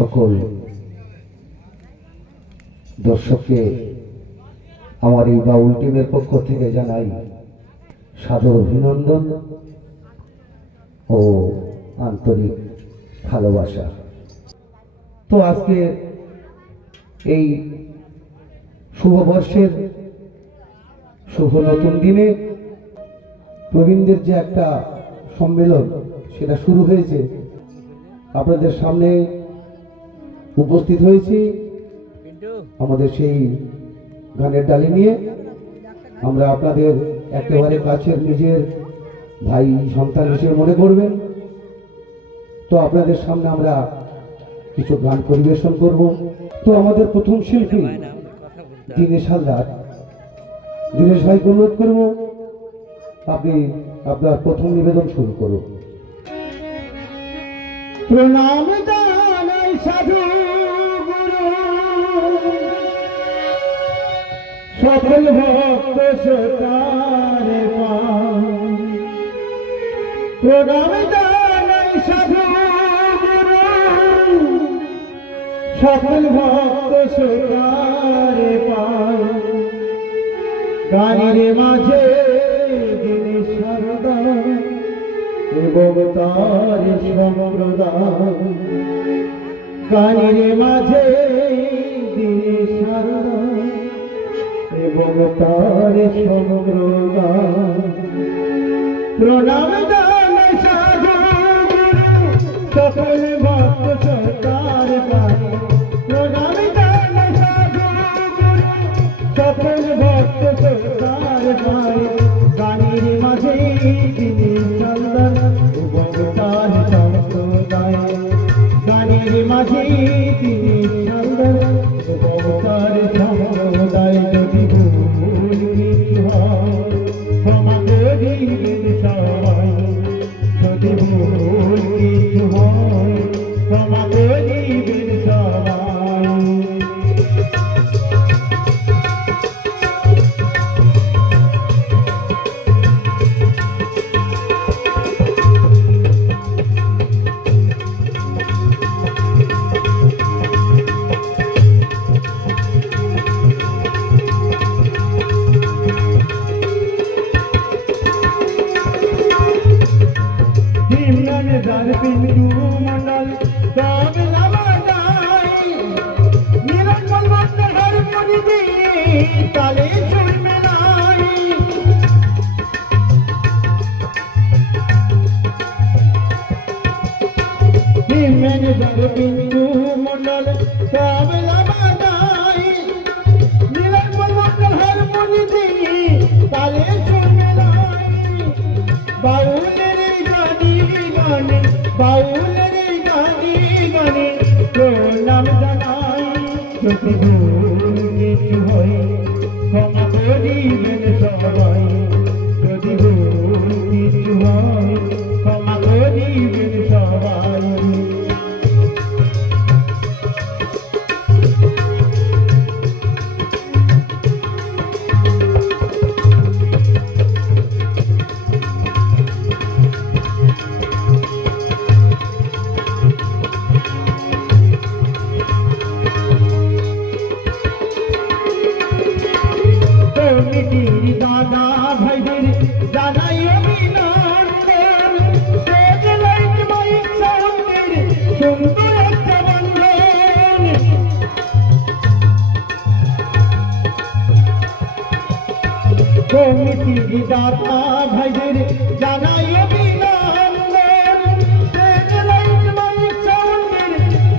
সকল দর্শককে আমার এই বাউল টিমের পক্ষ থেকে জানাই সাদর অভিনন্দন ও আন্তরিক ভালোবাসা। তো আজকে এই শুভবর্ষের শুভ নতুন দিনে প্রবীণদের যে একটা সম্মেলন, সেটা শুরু হয়েছে। আপনাদের সামনে উপস্থিত হয়েছি আমাদের সেই গানের ডালি নিয়ে। আমরা আপনাদের একেবারে কাছের নিজের ভাই সন্তান হিসেবে মনে করবেন। তো আপনাদের সামনে আমরা কিছু গান পরিবেশন করব। তো আমাদের প্রথম শিল্পী দীনেশ হালদার। দীনেশ ভাইকে অনুরোধ করব আপনি আপনার প্রথম নিবেদন শুরু করুন। প্রণাম জানাই সাধু সকল ভক্ত সতারে প্রণাম সকল ভক্ত সতারে গানের মাঝে তার সম্প্রদায় গানের মাঝে দিনে সারদা এবং তার সম্প্রদায় প্রণাম দান সাধু ভক্ত সরকার প্রণাম দান সকল ভক্ত সরকার পায় গানের মাঝে তিনি চন্দন এবং তার সম্প্রদায় গানের মাঝে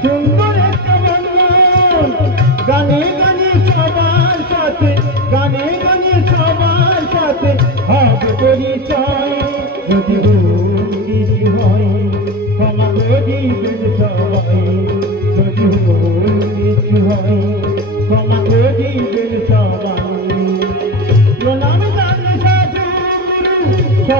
সুন্দর একটা বন্ধন। গানে গানে সবার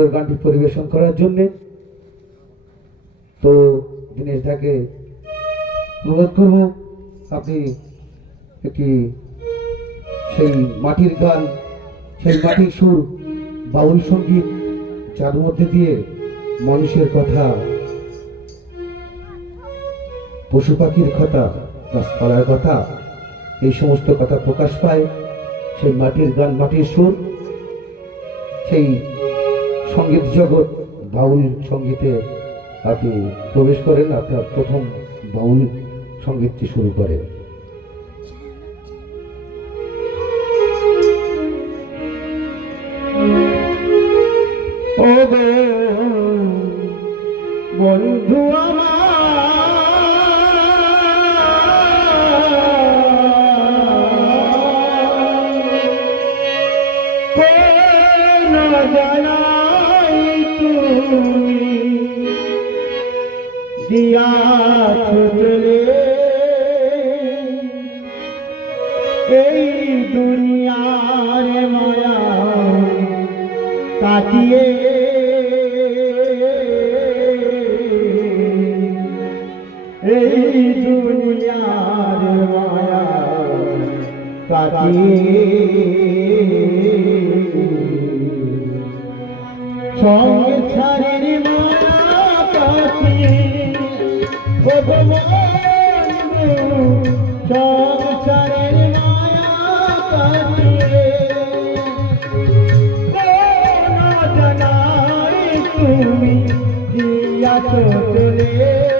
সুন্দর গানটি পরিবেশন করার জন্যে তো দিনেশ দাকে অনুরোধ করব, আপনি একটি সেই মাটির গান, সেই মাটির সুর, বাউল সংগীত যার মধ্যে দিয়ে মানুষের কথা, পশু পাখির কথা, গাছপালার কথা, এই সমস্ত কথা প্রকাশ পায়। সেই মাটির গান, মাটির সুর, সেই সংগীত জগৎ বাউল সঙ্গীতে আপনি প্রবেশ করেন আপনার প্রথম বাউল সঙ্গীতটি শুরু করেন। কাটিয়ে সঙ্গে ছাড়ের মায়া কাটিয়ে সংসারের মায়া কাটিয়ে জানাই তুমি দিয়াছ চলে।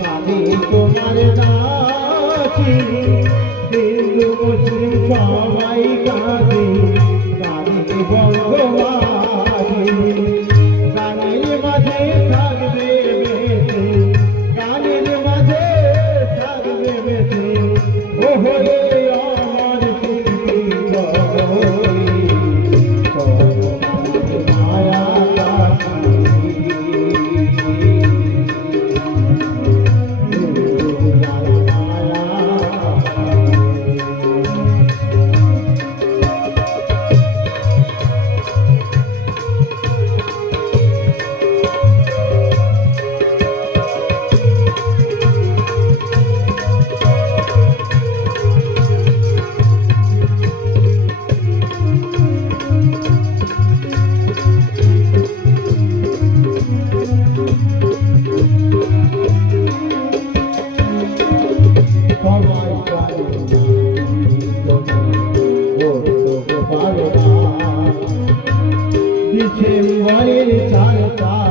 কাঁদে তোমার দাসী হিন্দু মুসলিম সবাই কাঁদে। কাঁদে বঙ্গবাসী ಎಂಬ ಚಾರುತ್ತಾ